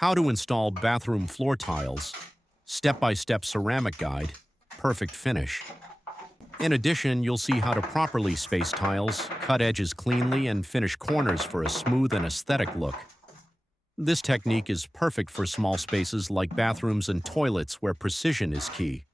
How to install bathroom floor tiles, step-by-step ceramic guide, perfect finish. In addition, you'll see how to properly space tiles, cut edges cleanly, and finish corners for a smooth and aesthetic look. This technique is perfect for small spaces like bathrooms and toilets where precision is key.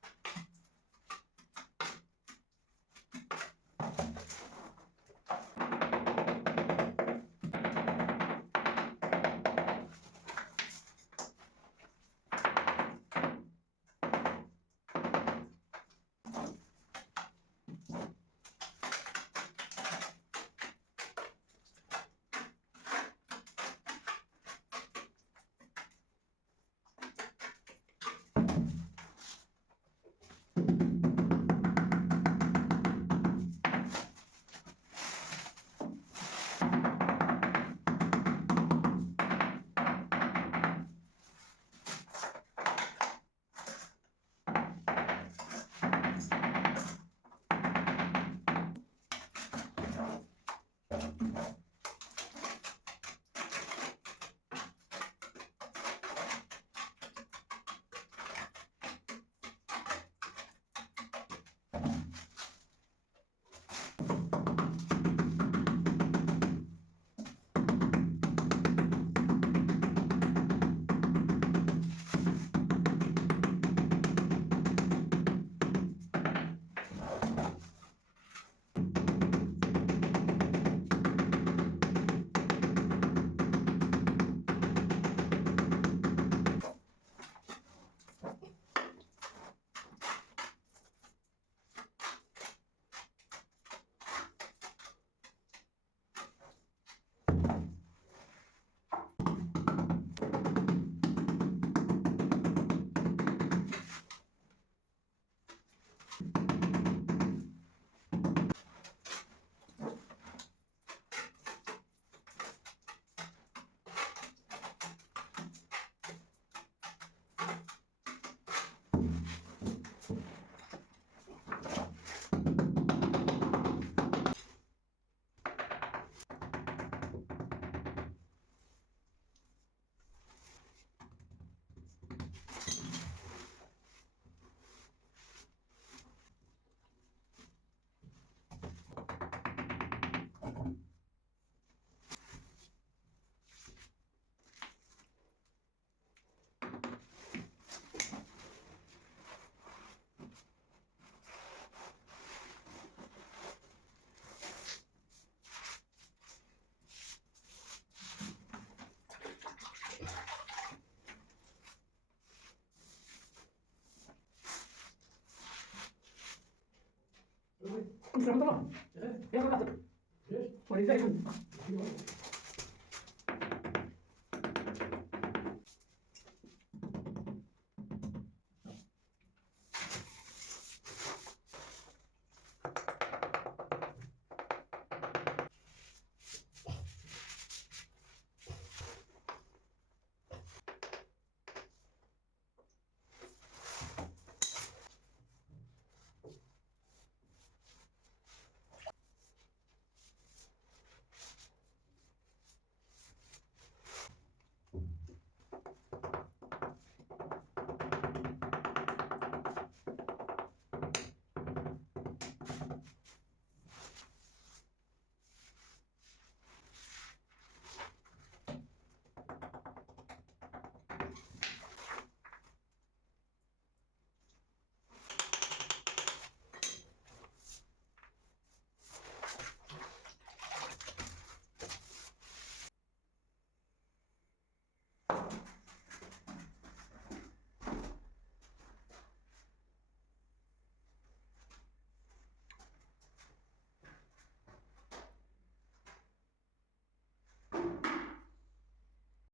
Entramos, ¿no? Ya, ya, ya. Por ahí,